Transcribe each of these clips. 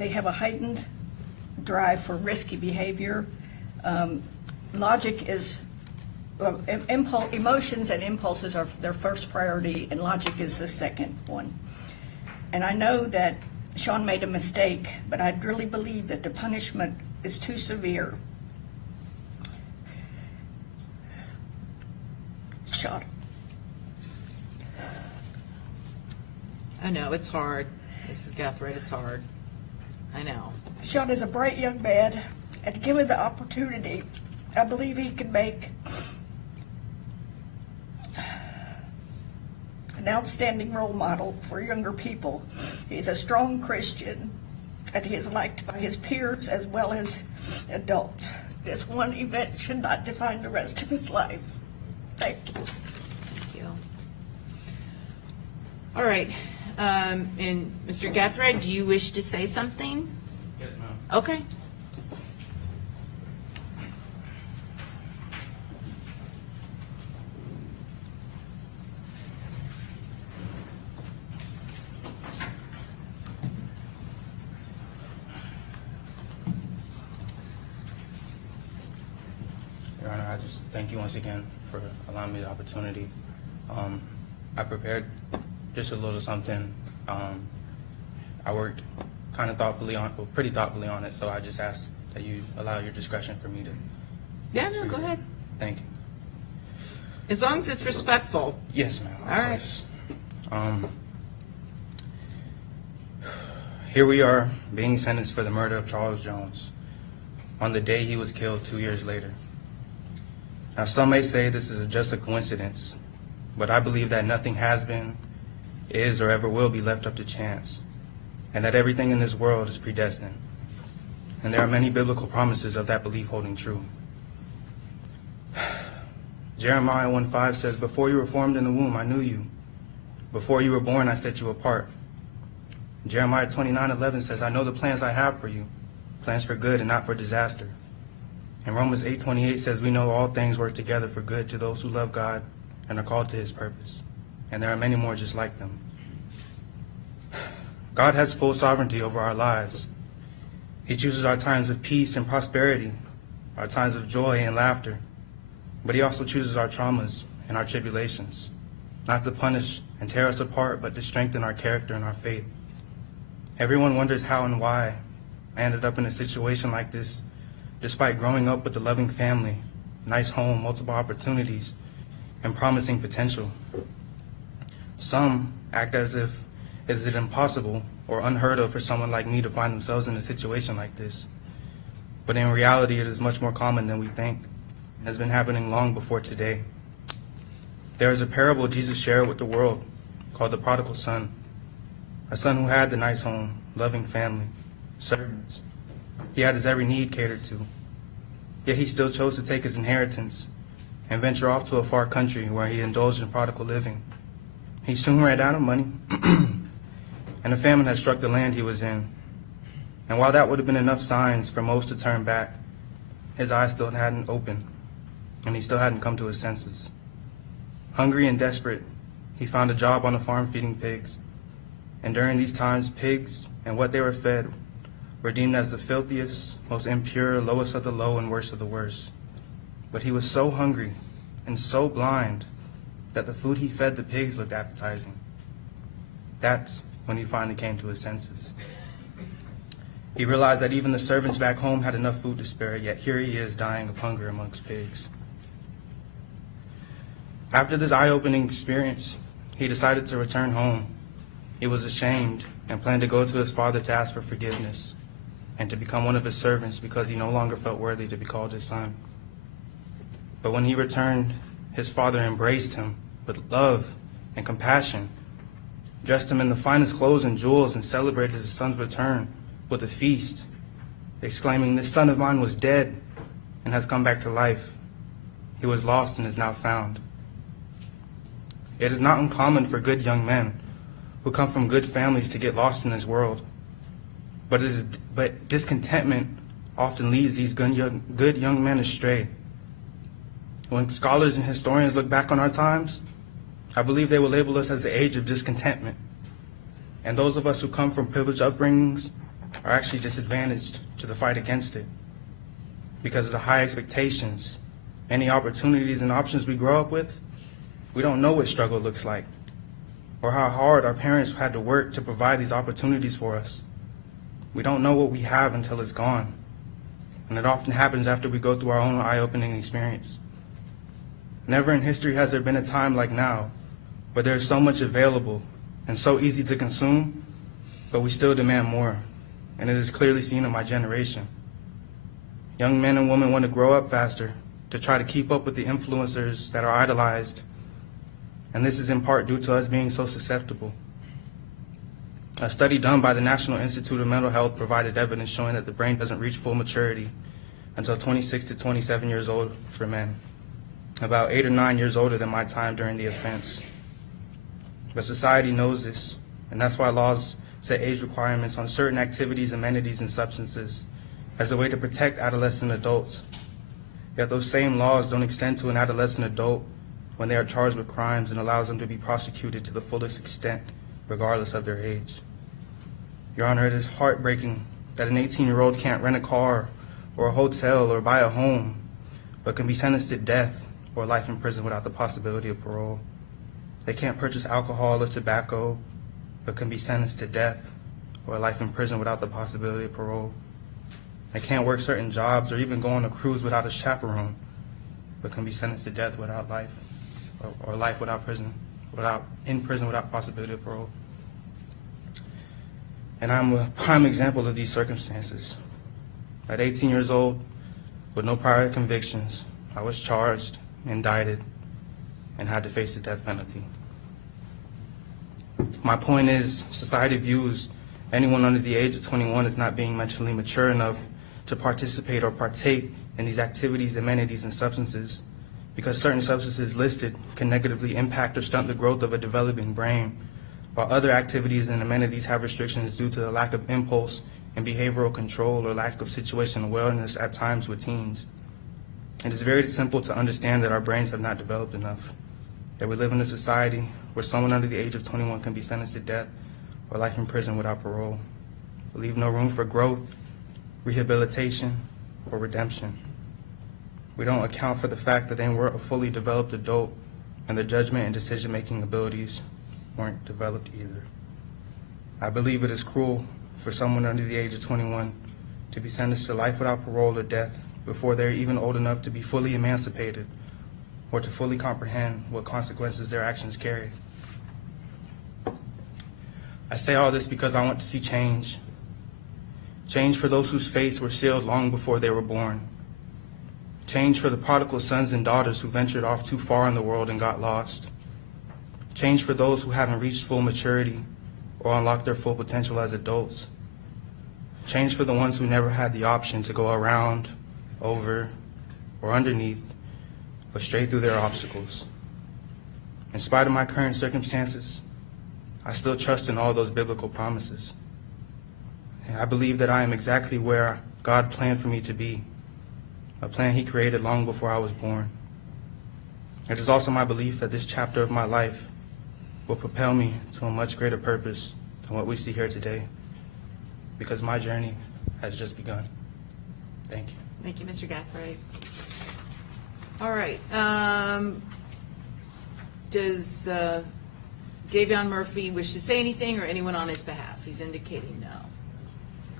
they have a heightened drive for risky behavior. Logic is, emotions and impulses are their first priority, and logic is the second one. And I know that Sean made a mistake, but I really believe that the punishment is too severe. Sean. I know, it's hard. Mrs. Gathright, it's hard. I know. Sean is a bright young man, and given the opportunity, I believe he can make an outstanding role model for younger people. He's a strong Christian, and he is liked by his peers as well as adults. This one event should not define the rest of his life. Thank you. Thank you. All right. And Mr. Gathright, do you wish to say something? Yes, ma'am. Okay. Your Honor, I just thank you once again for allowing me the opportunity. I prepared just a little something. I worked kind of pretty thoughtfully on it, so I just ask that you allow your discretion for me to. Yeah, no, go ahead. Thank you. As long as it's respectful. Yes, ma'am. All right. Here we are, being sentenced for the murder of Charles Jones on the day he was killed 2 years later. Now, some may say this is just a coincidence, but I believe that nothing has been, is, or ever will be left up to chance, and that everything in this world is predestined. And there are many biblical promises of that belief holding true. Jeremiah 1:5 says, "Before you were formed in the womb, I knew you. Before you were born, I set you apart." Jeremiah 29:11 says, "I know the plans I have for you, plans for good and not for disaster." And Romans 8:28 says, "We know all things work together for good to those who love God and are called to his purpose." And there are many more just like them. God has full sovereignty over our lives. He chooses our times of peace and prosperity, our times of joy and laughter. But he also chooses our traumas and our tribulations, not to punish and tear us apart, but to strengthen our character and our faith. Everyone wonders how and why I ended up in a situation like this, despite growing up with a loving family, nice home, multiple opportunities, and promising potential. Some act as if is it impossible or unheard of for someone like me to find themselves in a situation like this. But in reality, it is much more common than we think, and has been happening long before today. There is a parable Jesus shared with the world called the prodigal son, a son who had the nice home, loving family, servants. He had his every need catered to, yet he still chose to take his inheritance and venture off to a far country where he indulged in prodigal living. He soon ran out of money, and a famine had struck the land he was in. And while that would have been enough signs for most to turn back, his eyes still hadn't opened, and he still hadn't come to his senses. Hungry and desperate, he found a job on a farm feeding pigs. And during these times, pigs and what they were fed were deemed as the filthiest, most impure, lowest of the low, and worst of the worst. But he was so hungry and so blind that the food he fed the pigs looked appetizing. That's when he finally came to his senses. He realized that even the servants back home had enough food to spare, yet here he is dying of hunger amongst pigs. After this eye-opening experience, he decided to return home. He was ashamed and planned to go to his father to ask for forgiveness and to become one of his servants because he no longer felt worthy to be called his son. But when he returned, his father embraced him with love and compassion, dressed him in the finest clothes and jewels, and celebrated his son's return with a feast, exclaiming, "This son of mine was dead and has come back to life. He was lost and is now found." It is not uncommon for good young men who come from good families to get lost in this world. But discontentment often leads these good young men astray. When scholars and historians look back on our times, I believe they will label us as the age of discontentment. And those of us who come from privileged upbringings are actually disadvantaged to the fight against it because of the high expectations, any opportunities and options we grow up with. We don't know what struggle looks like or how hard our parents had to work to provide these opportunities for us. We don't know what we have until it's gone, and it often happens after we go through our own eye-opening experience. Never in history has there been a time like now where there is so much available and so easy to consume, but we still demand more, and it is clearly seen in my generation. Young men and women want to grow up faster to try to keep up with the influencers that are idolized, and this is in part due to us being so susceptible. A study done by the National Institute of Mental Health provided evidence showing that the brain doesn't reach full maturity until 26 to 27 years old for men, about 8 or 9 years older than my time during the offense. But society knows this, and that's why laws set age requirements on certain activities, amenities, and substances as a way to protect adolescent adults. Yet those same laws don't extend to an adolescent adult when they are charged with crimes and allows them to be prosecuted to the fullest extent, regardless of their age. Your Honor, it is heartbreaking that an 18-year-old can't rent a car or a hotel or buy a home, but can be sentenced to death or life in prison without the possibility of parole. They can't purchase alcohol or tobacco, but can be sentenced to death or life in prison without the possibility of parole. They can't work certain jobs or even go on a cruise without a chaperone, but can be sentenced to death without life, or life without prison, in prison without possibility of parole. And I'm a prime example of these circumstances. At 18 years old, with no prior convictions, I was charged, indicted, and had to face the death penalty. My point is, society views anyone under the age of 21 as not being mentally mature enough to participate or partake in these activities, amenities, and substances because certain substances listed can negatively impact or stunt the growth of a developing brain, while other activities and amenities have restrictions due to the lack of impulse and behavioral control or lack of situational awareness at times with teens. It is very simple to understand that our brains have not developed enough, that we live in a society where someone under the age of 21 can be sentenced to death or life in prison without parole. We leave no room for growth, rehabilitation, or redemption. We don't account for the fact that they weren't a fully developed adult and their judgment and decision-making abilities weren't developed either. I believe it is cruel for someone under the age of 21 to be sentenced to life without parole or death before they're even old enough to be fully emancipated or to fully comprehend what consequences their actions carry. I say all this because I want to see change. Change for those whose fates were sealed long before they were born. Change for the prodigal sons and daughters who ventured off too far in the world and got lost. Change for those who haven't reached full maturity or unlocked their full potential as adults. Change for the ones who never had the option to go around, over, or underneath, but straight through their obstacles. In spite of my current circumstances, I still trust in all those biblical promises. And I believe that I am exactly where God planned for me to be, a plan He created long before I was born. It is also my belief that this chapter of my life will propel me to a much greater purpose than what we see here today, because my journey has just begun. Thank you. Thank you, Mr. Gathright. All right. Does Davion Murphy wish to say anything, or anyone on his behalf? He's indicating no.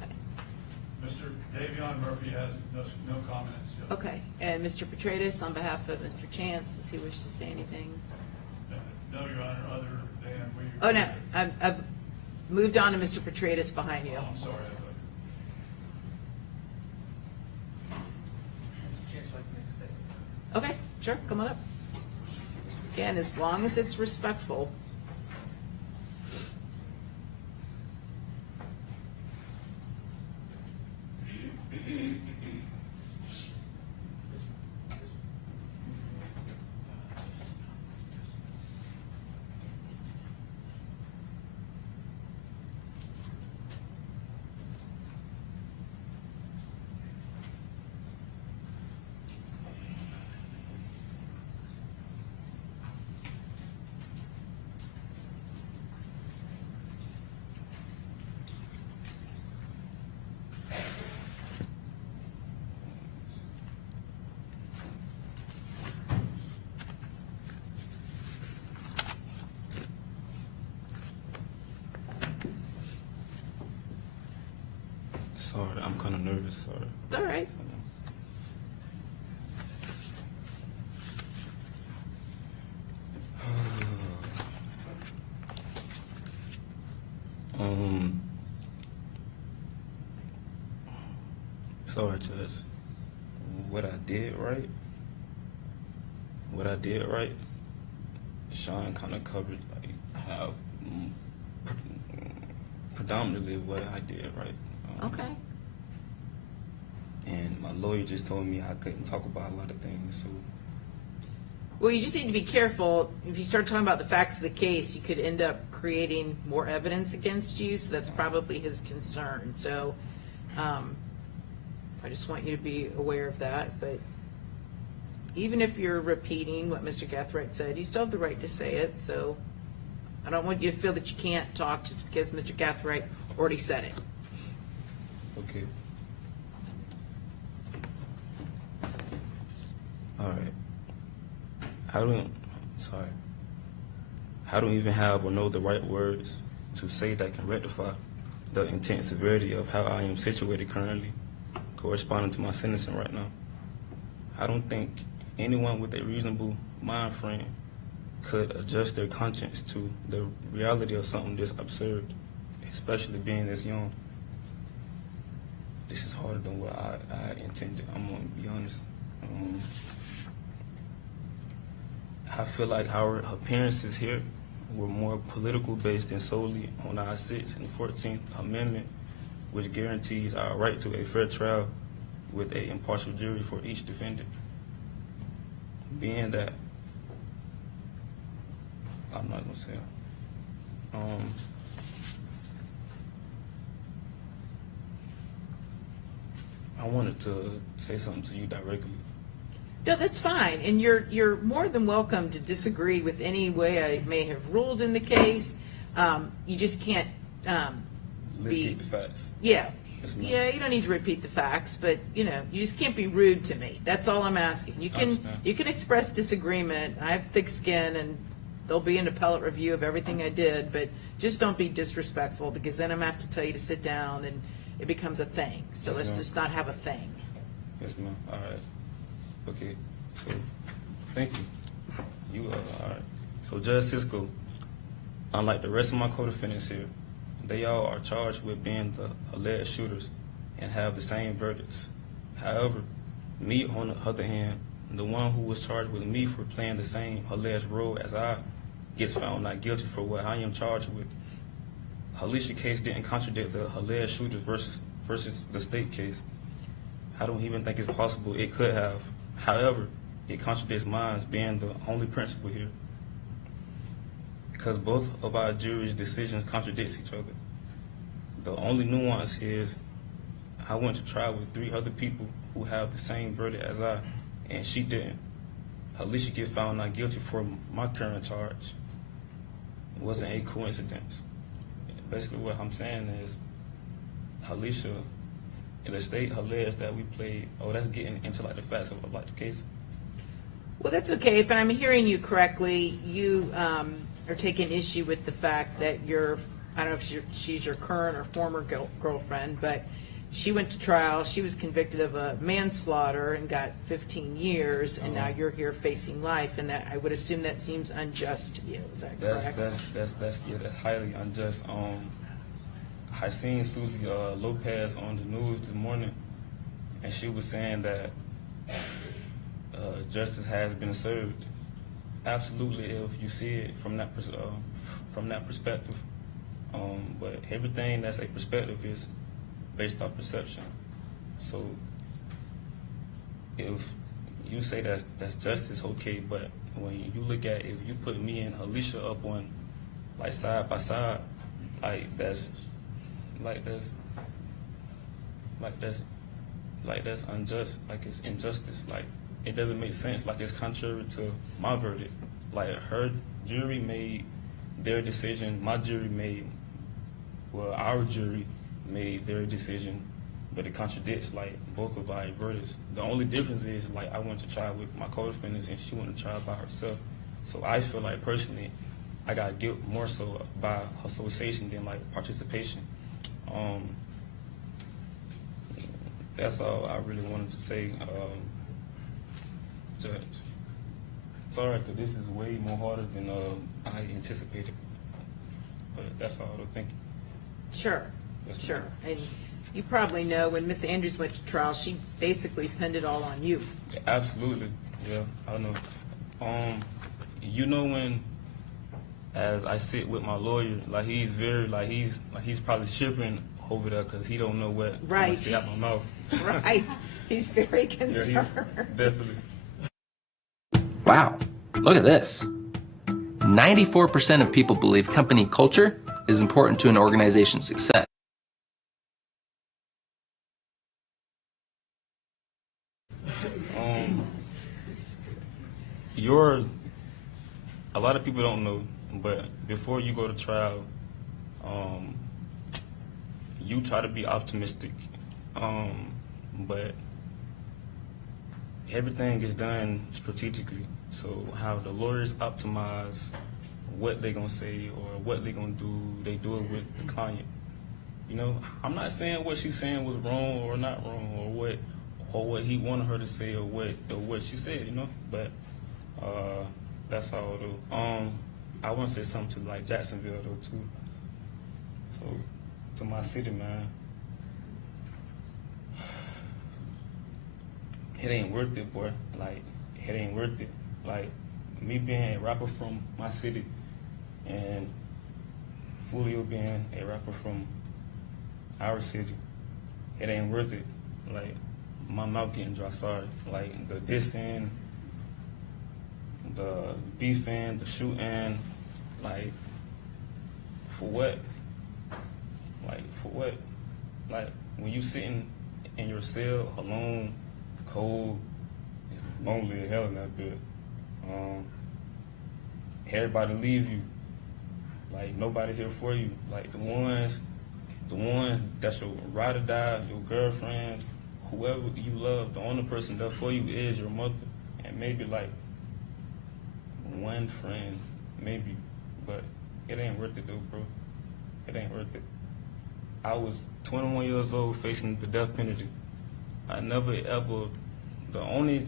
Okay. Mr. Davion Murphy has no comments. Yet. Okay. And Mr. Petratus, on behalf of Mr. Chance, does he wish to say anything? No, Your Honor, other than we... Oh, no. I've moved on to Mr. Petratus behind you. Oh, I'm sorry. Okay, sure, come on up. Again, as long as it's respectful. Sorry, I'm kind of nervous. Sorry. It's all right. Sorry, Judge. What I did right, Sean kind of covered like how predominantly what I did right. Okay. And my lawyer just told me I couldn't talk about a lot of things. So Well, you just need to be careful. If you start talking about the facts of the case, you could end up creating more evidence against you, so that's probably his concern. So I just want you to be aware of that. But even if you're repeating what Mr. Gathright said, you still have the right to say it. So I don't want you to feel that you can't talk just because Mr. Gathright already said it. okay. All right. I don't even have or know the right words to say that can rectify the intense severity of how I am situated currently, corresponding to my sentencing right now. I don't think anyone with a reasonable mind frame could adjust their conscience to the reality of something this absurd, especially being this young. This is harder than what I intended. I'm gonna be honest. I feel like our appearances here were more political based than solely on our 6th and 14th Amendment, which guarantees our right to a fair trial with an impartial jury for each defendant. Being that, I'm not gonna say, I wanted to say something to you directly. No, that's fine, and you're more than welcome to disagree with any way I may have ruled in the case. You just can't Repeat the facts. Yeah. Yes, ma'am. Yeah, you don't need to repeat the facts, but you just can't be rude to me. That's all I'm asking. You can understand. express disagreement. I have thick skin, and there'll be an appellate review of everything I did, but just don't be disrespectful, because then I'm gonna have to tell you to sit down and it becomes a thing. So Yes, let's ma'am. just not have a thing. Yes, ma'am. All right. Okay. So, thank you. All right. So, Judge Cisco, unlike the rest of my co-defendants here, they all are charged with being the alleged shooters and have the same verdicts. However, me, on the other hand, the one who was charged with me for playing the same alleged role as I, gets found not guilty for what I am charged with. Alicia's case didn't contradict the alleged shooters versus the state case. I don't even think it's possible it could have. However, it contradicts mine being the only principle here, because both of our jury's decisions contradicts each other. The only nuance is I went to trial with 3 other people who have the same verdict as I, and she didn't. Alicia get found not guilty for my current charge. It wasn't a coincidence. Basically what I'm saying is Alicia and the state alleged that we played, that's getting into like the facts of like the case. Well, that's okay. If I'm hearing you correctly, you are taking issue with the fact that I don't know if she's your current or former girlfriend, but she went to trial. She was convicted of a manslaughter and got 15 years, and now you're here facing life, and that I would assume that seems unjust to you. Is that correct? That's highly unjust. I seen Susie Lopez on the news this morning, and she was saying that justice has been served. Absolutely, if you see it from that perspective. But everything that's a perspective is based off perception. So if you say that's justice, okay, but when you look at, if you put me and Alicia up on like side by side, that's unjust. Like, it's injustice. Like, it doesn't make sense. Like, it's contrary to my verdict. Like, her jury made their decision. Our jury made their decision, but it contradicts like both of our verdicts. The only difference is like I went to trial with my co-defendants and she went to trial by herself. So I feel like personally, I got guilt more so by association than like participation. that's all I really wanted to say, Judge. Sorry, because this is way more harder than I anticipated. But that's all, though. Thank you. Sure, Yes, sure. ma'am. And you probably know when Miss Andrews went to trial, she basically pinned it all on you. Absolutely, yeah, I know. You know when, as I sit with my lawyer, like he's very, like he's probably shivering over there because he don't know what I'm gonna Right. say out my mouth. Right. He's very Yeah, concerned. definitely. Wow, look at this. 94% of people believe company culture is important to an organization's success. A lot of people don't know, but before you go to trial, you try to be optimistic, but everything is done strategically. So how the lawyers optimize what they're gonna say or what they're gonna do, they do it with the client. You know, I'm not saying what she's saying was wrong or not wrong, or what he wanted her to say, or what she said. You know, but that's all though. I want to say something to like Jacksonville though too. So to my city, man, it ain't worth it, boy. Like it ain't worth it. Like me being a rapper from my city, and Fulio being a rapper from our city, it ain't worth it. Like my mouth getting dry. Sorry. Like the dissing, the beefing, the shooting, like for what? Like for what? Like when you sitting in your cell alone, cold, it's lonely as hell in that bed. Everybody leave you. Like nobody here for you. Like the ones that's your ride or die, your girlfriends, whoever you love, the only person there for you is your mother, and maybe like one friend, maybe, but it ain't worth it though, bro. It ain't worth it. I was 21 years old facing the death penalty. I never ever,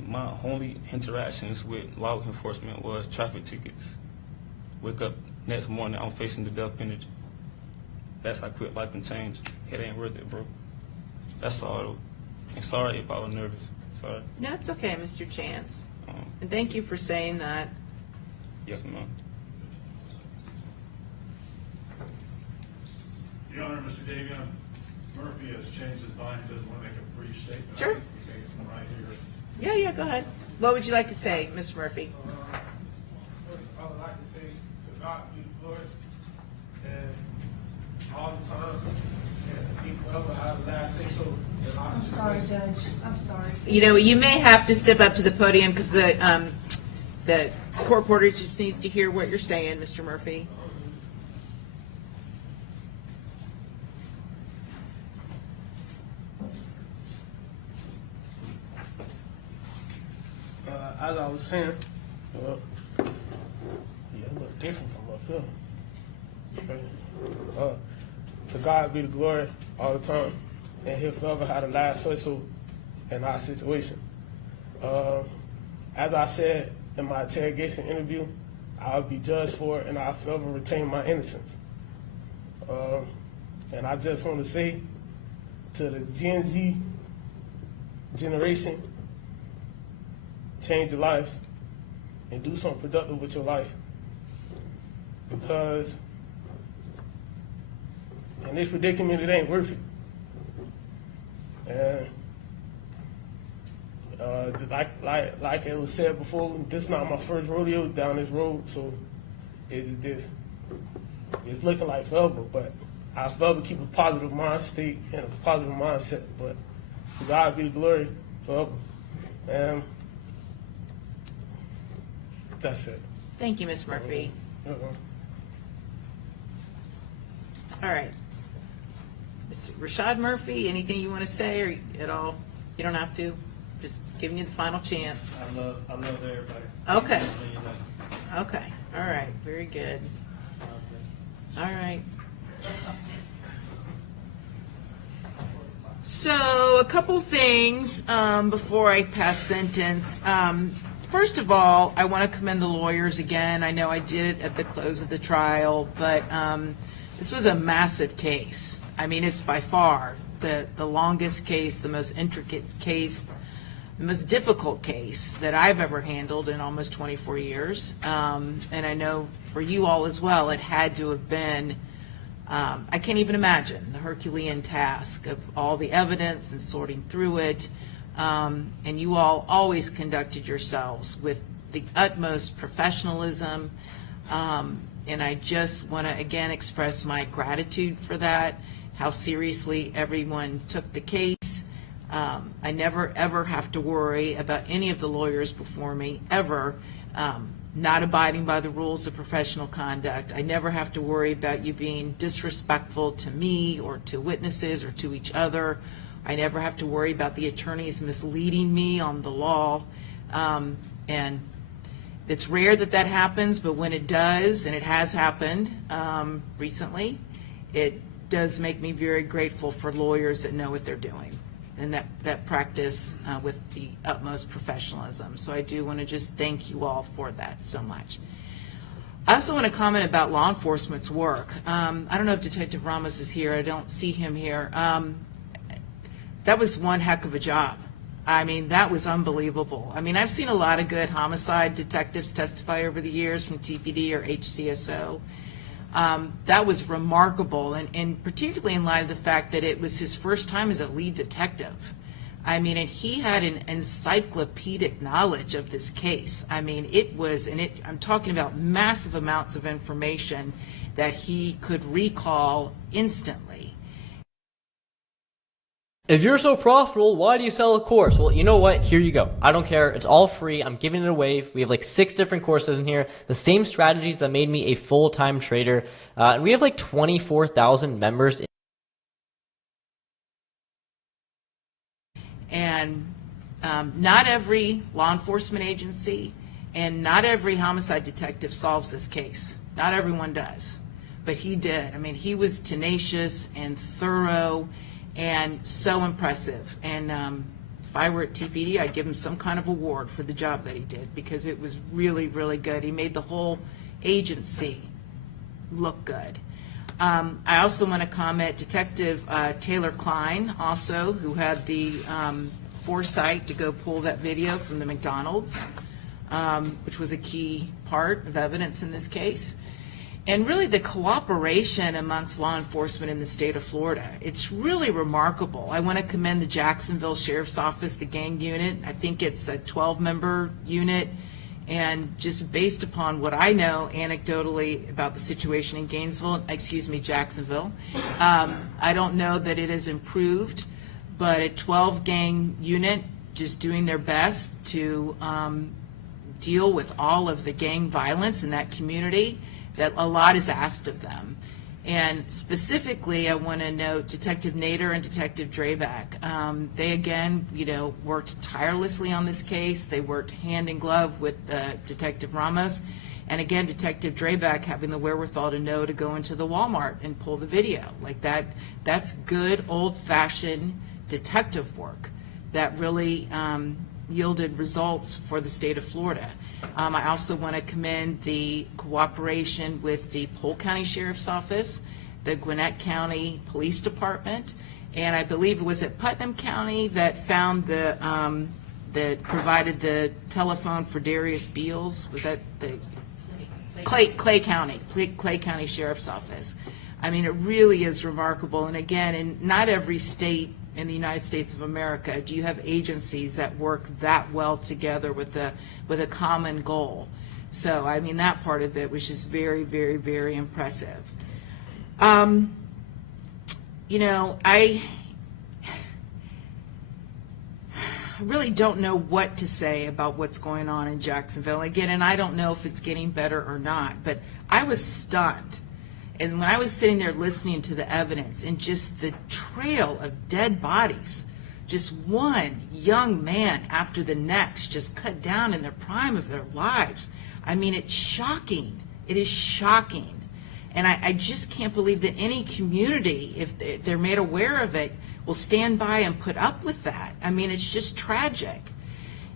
my only interactions with law enforcement was traffic tickets. Wake up next morning, I'm facing the death penalty. That's how quick life can change. It ain't worth it, bro. That's all though. And sorry if I was nervous. Sorry. No, it's okay, Mr. Chance. And thank you for saying that. Yes, ma'am. Your Honor, Mr. Davion Murphy has changed his mind. He doesn't want to make a brief statement. Sure. I think we make it right here. Yeah, go ahead. What would you like to say, Mr. Murphy? I would like to say to God be the glory, and all the time, and be forever have the last say so. I'm sorry, Judge. I'm sorry. You know, you may have to step up to the podium because the court reporter just needs to hear what you're saying, Mr. Murphy. As I was saying, yeah, a little different from up here. Okay. To God be the glory all the time, and He'll forever have the last say so in our situation. As I said in my interrogation interview, I'll be judged for it, and I'll forever retain my innocence. And I just want to say to the Gen Z generation, change your life and do something productive with your life. Because in this predicament, it ain't worth it. And like it was said before, this is not my first rodeo down this road, so it's looking like forever, but I forever keep a positive mind state and a positive mindset. But to God be the glory forever. And that's it. Thank you, Ms. Murphy. Uh-huh. All right. Mr. Rashad Murphy, anything you want to say or at all? You don't have to. Just giving you the final chance. I love everybody. Okay. So you know. Okay. All right. Very good. All right. So a couple things before I pass sentence. First of all, I want to commend the lawyers again. I know I did it at the close of the trial, but this was a massive case. I mean, it's by far the longest case, the most intricate case, the most difficult case that I've ever handled in almost 24 years. And I know for you all as well, it had to have been, I can't even imagine the Herculean task of all the evidence and sorting through it. And you all always conducted yourselves with the utmost professionalism. And I just want to again express my gratitude for that, how seriously everyone took the case. I never ever have to worry about any of the lawyers before me ever not abiding by the rules of professional conduct. I never have to worry about you being disrespectful to me or to witnesses or to each other. I never have to worry about the attorneys misleading me on the law. And it's rare that that happens, but when it does, and it has happened recently, it does make me very grateful for lawyers that know what they're doing and that practice with the utmost professionalism. So I do want to just thank you all for that so much. I also want to comment about law enforcement's work. I don't know if Detective Ramos is here. I don't see him here. That was one heck of a job. I mean, that was unbelievable. I mean, I've seen a lot of good homicide detectives testify over the years from TPD or HCSO. That was remarkable, and particularly in light of the fact that it was his first time as a lead detective. I mean, and he had an encyclopedic knowledge of this case. I mean, it was, I'm talking about massive amounts of information that he could recall instantly. If you're so profitable, why do you sell a course? Well, you know what? Here you go. I don't care. It's all free. I'm giving it away. We have like 6 different courses in here. The same strategies that made me a full-time trader. And we have like 24,000 members. And Not every law enforcement agency and not every homicide detective solves this case. Not everyone does, but he did. I mean, he was tenacious and thorough and so impressive. And if I were at TPD, I'd give him some kind of award for the job that he did, because it was really, really good. He made the whole agency look good. I also want to comment, Detective Taylor Klein, also, who had the foresight to go pull that video from the McDonald's, which was a key part of evidence in this case. And really the cooperation amongst law enforcement in the state of Florida, it's really remarkable. I want to commend the Jacksonville Sheriff's Office, the gang unit. I think it's a 12-member unit. And just based upon what I know anecdotally about the situation in Jacksonville, I don't know that it has improved, but a 12-gang unit just doing their best to deal with all of the gang violence in that community, that a lot is asked of them. And specifically, I want to note Detective Nader and Detective Draback. They again, worked tirelessly on this case. They worked hand in glove with Detective Ramos, and again, Detective Draback having the wherewithal to know to go into the Walmart and pull the video like that. That's good old-fashioned detective work that really yielded results for the state of Florida. I also want to commend the cooperation with the Polk County Sheriff's Office, the Gwinnett County Police Department, and I believe it was at Putnam County that found that provided the telephone for Darius Beals. Was that the Clay County Sheriff's Office? I mean, it really is remarkable. And again, in not every state in the United States of America do you have agencies that work that well together with a common goal. So I mean, that part of it was just very, very, very impressive. I really don't know what to say about what's going on in Jacksonville again, and I don't know if it's getting better or not, but I was stunned. And when I was sitting there listening to the evidence and just the trail of dead bodies, just one young man after the next, just cut down in the prime of their lives. I mean, it's shocking. It is shocking. And I just can't believe that any community, if they're made aware of it, will stand by and put up with that. I mean, it's just tragic.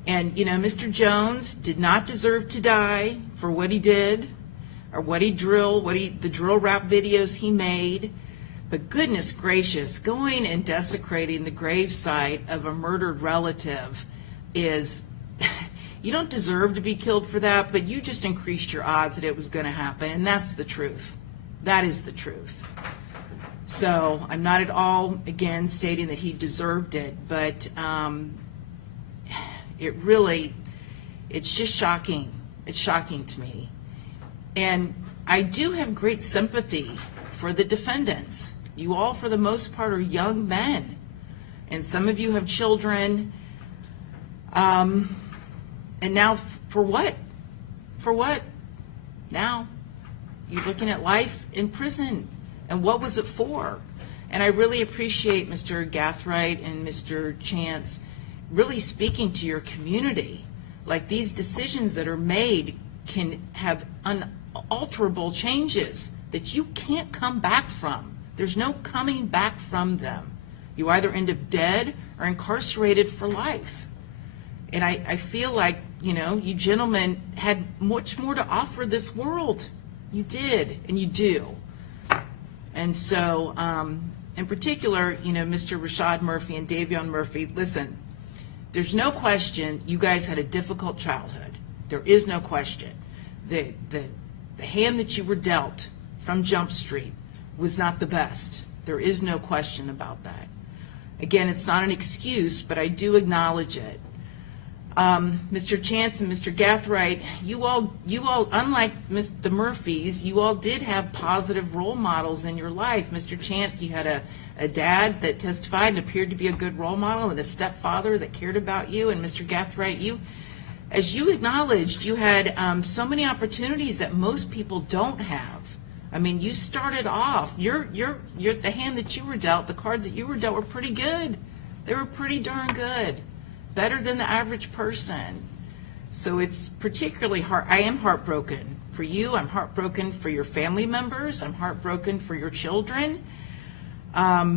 And, you know, Mr. Jones did not deserve to die for what he did or the drill rap videos he made. But goodness gracious, going and desecrating the gravesite of a murdered relative is, you don't deserve to be killed for that, but you just increased your odds that it was going to happen. And that's the truth. That is the truth. So I'm not at all, again, stating that he deserved it, but it's just shocking. It's shocking to me. And I do have great sympathy for the defendants. You all, for the most part, are young men. And some of you have children. And now, for what? For what? Now, you're looking at life in prison. And what was it for? And I really appreciate Mr. Gathright and Mr. Chance really speaking to your community. Like, these decisions that are made can have unalterable changes that you can't come back from. There's no coming back from them. You either end up dead or incarcerated for life. And I feel like, you know, you gentlemen had much more to offer this world. You did, and you do. And so, in particular, you know, Mr. Rashad Murphy and Davion Murphy, listen, there's no question you guys had a difficult childhood. There is no question. The hand that you were dealt from Jump Street was not the best. There is no question about that. Again, it's not an excuse, but I do acknowledge it. Mr. Chance and Mr. Gathright, you all, unlike the Murphys, you all did have positive role models in your life. Mr. Chance, you had a dad that testified and appeared to be a good role model, and a stepfather that cared about you. And Mr. Gathright, you, as you acknowledged, you had so many opportunities that most people don't have. I mean, you started off, the hand that you were dealt, the cards that you were dealt were pretty good. They were pretty darn good. Better than the average person. So it's particularly hard. I am heartbroken for you. I'm heartbroken for your family members. I'm heartbroken for your children. I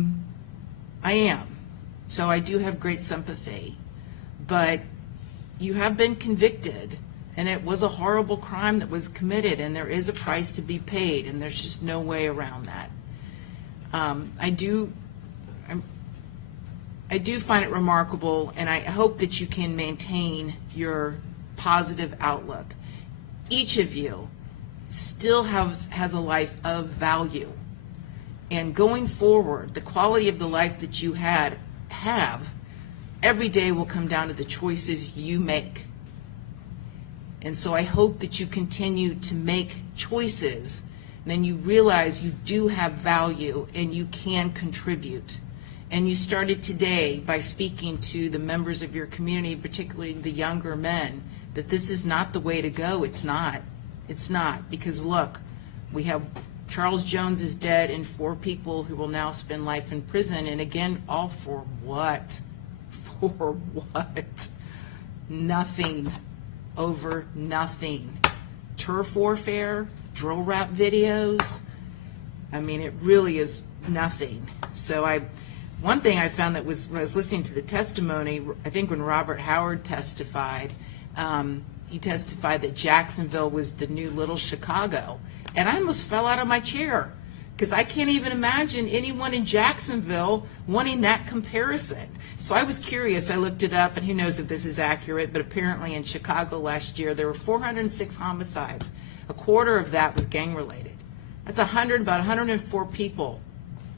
am. So I do have great sympathy. But you have been convicted, and it was a horrible crime that was committed, and there is a price to be paid, and there's just no way around that. I do find it remarkable, and I hope that you can maintain your positive outlook. Each of you still has a life of value. And going forward, the quality of the life that you have every day will come down to the choices you make. And so I hope that you continue to make choices, and then you realize you do have value and you can contribute. And you started today by speaking to the members of your community, particularly the younger men, that this is not the way to go. It's not. It's not. Because look, we have Charles Jones is dead and 4 people who will now spend life in prison. And again, all for what? For what? Nothing. Over nothing. Turf warfare, drill rap videos. I mean, it really is nothing. So one thing I found that when I was listening to the testimony, I think when Robert Howard testified, he testified that Jacksonville was the new little Chicago. And I almost fell out of my chair because I can't even imagine anyone in Jacksonville wanting that comparison. So I was curious. I looked it up, and who knows if this is accurate, but apparently in Chicago last year, there were 406 homicides. A quarter of that was gang-related. That's about 104 people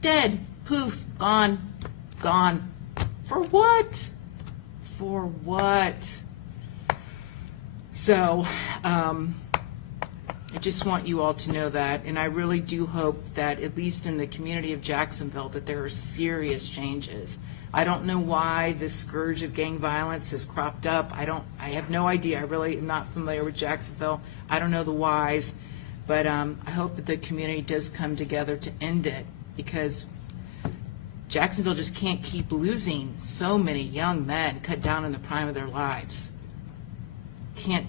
dead. Poof, gone. For what? For what? So, I just want you all to know that, and I really do hope that, at least in the community of Jacksonville, that there are serious changes. I don't know why this scourge of gang violence has cropped up. I have no idea. I really am not familiar with Jacksonville. I don't know the whys, but I hope that the community does come together to end it, because Jacksonville just can't keep losing so many young men cut down in the prime of their lives. Can't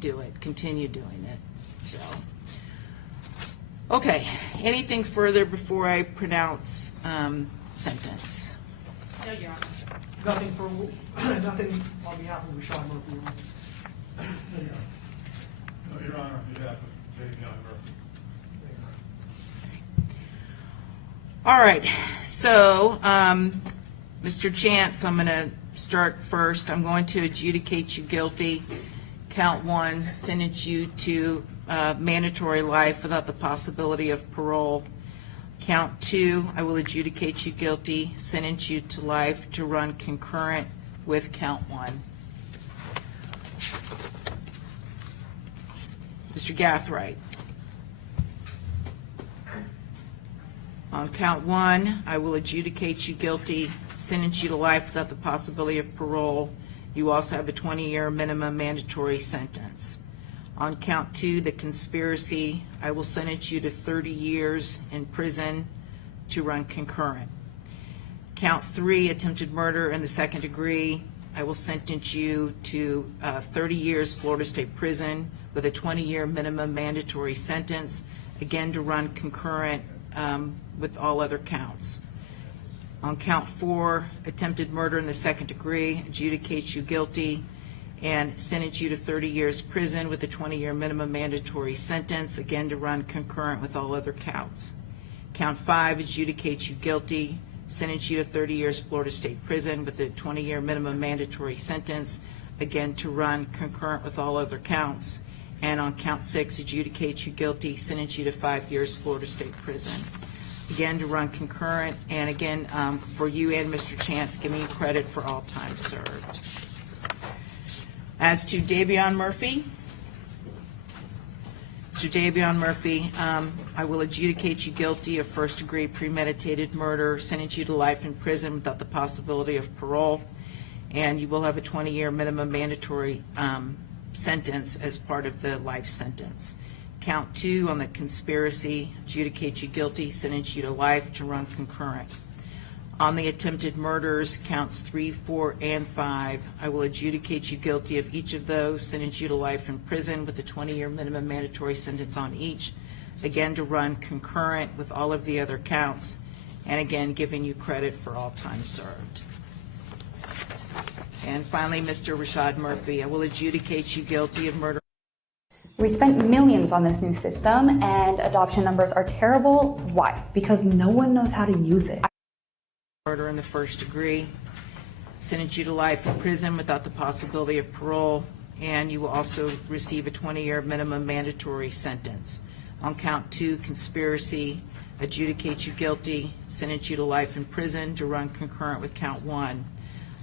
do it. Continue doing it. So, okay. Anything further before I pronounce sentence? No, Your Honor. Nothing for, nothing on behalf of Rashad Murphy. Your Honor. No, Your Honor, on behalf of Davion Murphy. All right, so, Mr. Chance, I'm going to start first. I'm going to adjudicate you guilty. Count 1, sentence you to mandatory life without the possibility of parole. Count 2, I will adjudicate you guilty, sentence you to life to run concurrent with count 1. Mr. Gathright. On count 1, I will adjudicate you guilty, sentence you to life without the possibility of parole. You also have a 20-year minimum mandatory sentence. On count 2, the conspiracy, I will sentence you to 30 years in prison to run concurrent. Count 3, attempted murder in the second degree, I will sentence you to 30 years Florida State Prison with a 20-year minimum mandatory sentence, again to run concurrent with all other counts. On count 4, attempted murder in the second degree, adjudicate you guilty and sentence you to 30 years prison with a 20-year minimum mandatory sentence, again to run concurrent with all other counts. Count 5, adjudicate you guilty, sentence you to 30 years Florida State Prison with a 20-year minimum mandatory sentence, again to run concurrent with all other counts. And on count 6, adjudicate you guilty, sentence you to 5 years Florida State Prison, again to run concurrent. And again, for you and Mr. Chance, giving you credit for all time served. As to Davion Murphy, Mr. Davion Murphy, I will adjudicate you guilty of first-degree premeditated murder, sentence you to life in prison without the possibility of parole, and you will have a 20-year minimum mandatory sentence as part of the life sentence. Count 2 on the conspiracy, adjudicate you guilty, sentence you to life to run concurrent. On the attempted murders, counts 3, 4, and 5, I will adjudicate you guilty of each of those, sentence you to life in prison with a 20-year minimum mandatory sentence on each, again to run concurrent with all of the other counts, and again giving you credit for all time served. And finally, Mr. Rashad Murphy, I will adjudicate you guilty of murder. We spent millions on this new system and adoption numbers are terrible. Why? Because no one knows how to use it. Murder in the first degree, sentence you to life in prison without the possibility of parole, and you will also receive a 20-year minimum mandatory sentence. On count 2, conspiracy, adjudicate you guilty, sentence you to life in prison to run concurrent with count 1.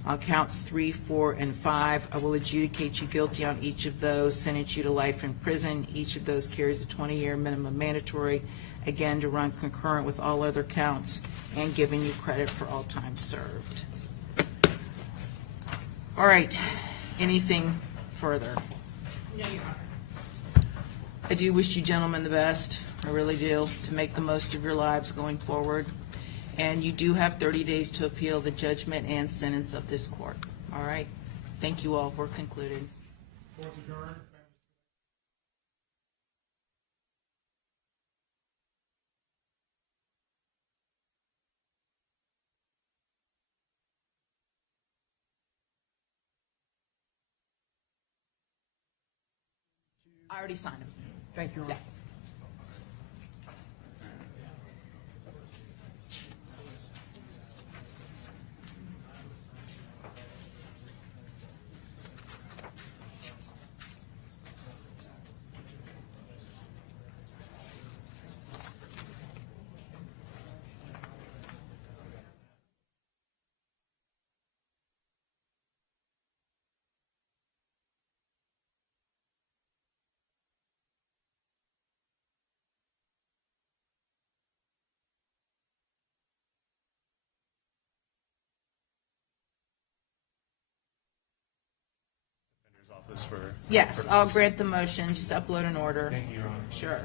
On counts 3, 4, and 5, I will adjudicate you guilty on each of those, sentence you to life in prison. Each of those carries a 20-year minimum mandatory, again to run concurrent with all other counts, and giving you credit for all time served. All right, anything further? No, Your Honor. I do wish you gentlemen the best, I really do, to make the most of your lives going forward. And you do have 30 days to appeal the judgment and sentence of this court. All right, thank you all, we're concluded. Court adjourned. I already signed them. Thank you, Your Honor. Yeah. Office for Yes, purposes. I'll grant the motion, just upload an order. Thank you, Your Honor. Sure.